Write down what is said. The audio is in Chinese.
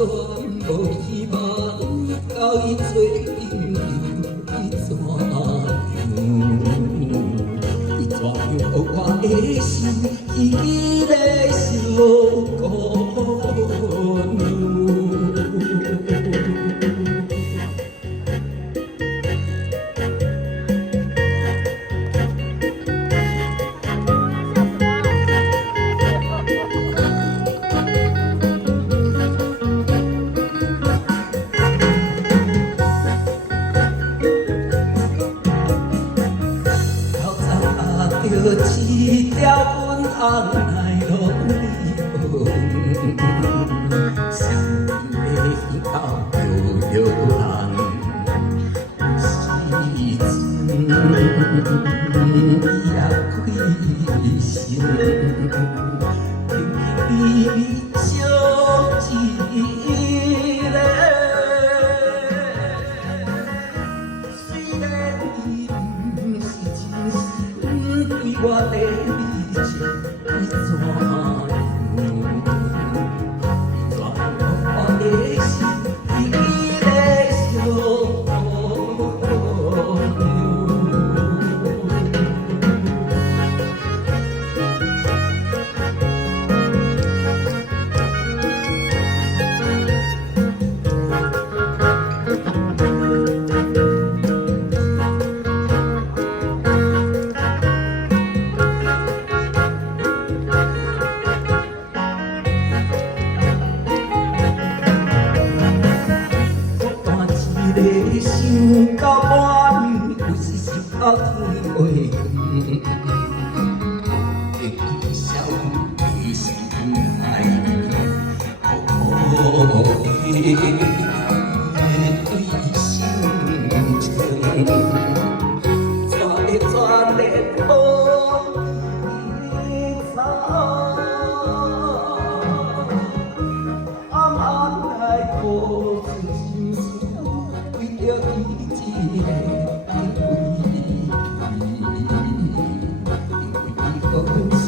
全无希望，到伊做朋友，伊怎样？伊怎样予我的心，伊个小姑娘。着一条粉红尼龙līmon双边的耳勾摇摇弄，有时陣伊也開心，輕輕微微笑一下。雖然伊毋是真心，對我咧微笑，伊怎樣？伊怎樣我的心，伊個小姑娘。想到半暝，有時想到天欲光，會笑的心內，苦苦的對伊心情，怎會全然無理彩？暗暗來吐出心思。為著伊一個因為伊予阮痴